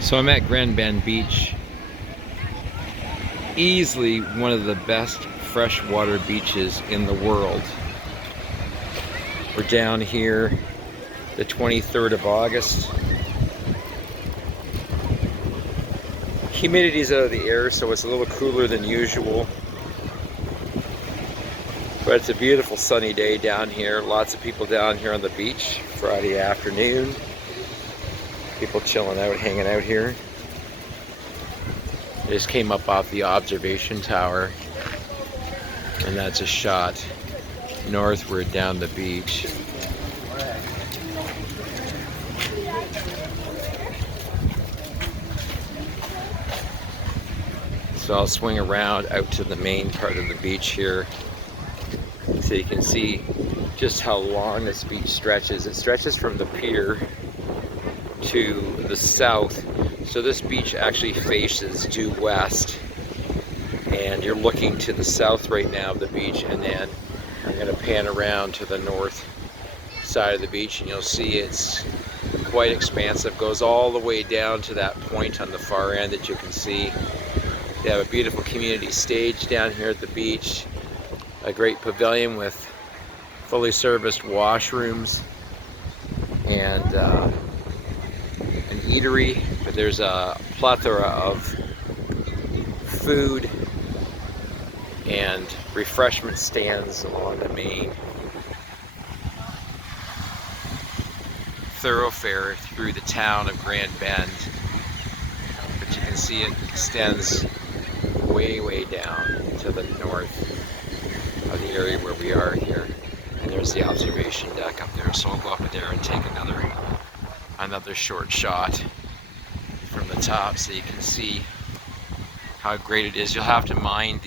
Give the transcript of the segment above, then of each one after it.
So I'm at Grand Bend Beach, easily one of the best freshwater beaches in the world. We're down here the 23rd of August. Humidity's out of the air, so it's a little cooler than usual. But it's a beautiful sunny day down here. Lots of people down here on the beach Friday afternoon. People chilling out, hanging out here. I just came up off the observation tower, and that's a shot northward down the beach. So I'll swing around out to the main part of the beach here so you can see just how long this beach stretches. It stretches from the pier to the south. So this beach actually faces due west, and you're looking to the south right now of the beach, and then I'm going to pan around to the north side of the beach, and you'll see it's quite expansive. Goes all the way down to that point on the far end that you can see. They have a beautiful community stage down here at the beach, a great pavilion with fully serviced washrooms and an eatery, but there's a plethora of food and refreshment stands along the main thoroughfare through the town of Grand Bend. But you can see it extends way down to the north of the area where we are here. And there's the observation deck up there, so I'll go up there and take another short shot from the top so you can see how great it is. You'll have to mind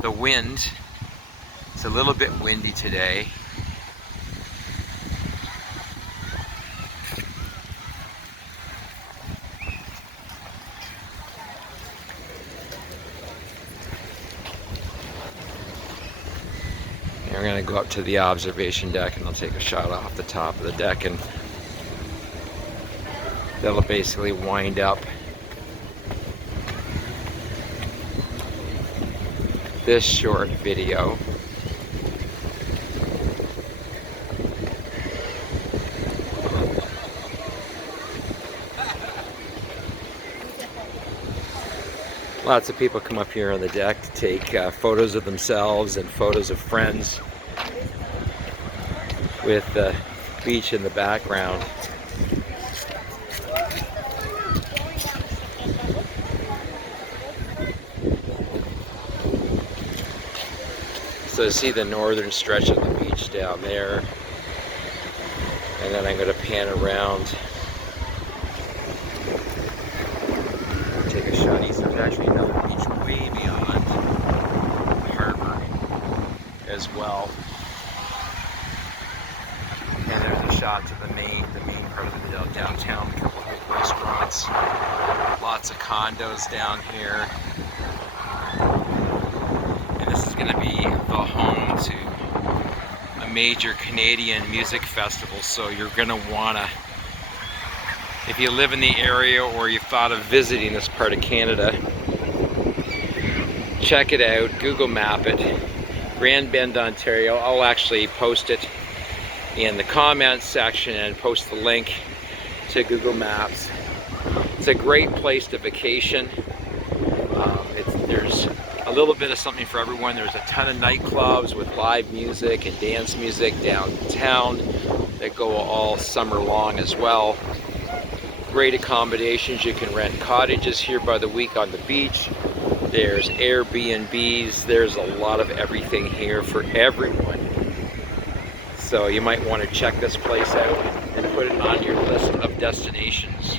the wind. It's a little bit windy today. And we're going to go up to the observation deck, and I'll take a shot off the top of the deck, and that'll basically wind up this short video. Lots of people come up here on the deck to take photos of themselves and photos of friends with the beach in the background. So see the northern stretch of the beach down there, and then I'm going to pan around, take a shot east. There's actually another beach way beyond the harbor as well, and there's a shot to the main part of the downtown. A couple of big restaurants, lots of condos down here. This is going to be the home to a major Canadian music festival, so you're going to want to, if you live in the area or you've thought of visiting this part of Canada, check it out, Google map it, Grand Bend, Ontario. I'll actually post it in the comments section and post the link to Google Maps. It's a great place to vacation. There's a little bit of something for everyone. There's a ton of nightclubs with live music and dance music downtown that go all summer long as well. Great accommodations. You can rent cottages here by the week on the beach. There's Airbnbs. There's a lot of everything here for everyone. So you might want to check this place out and put it on your list of destinations.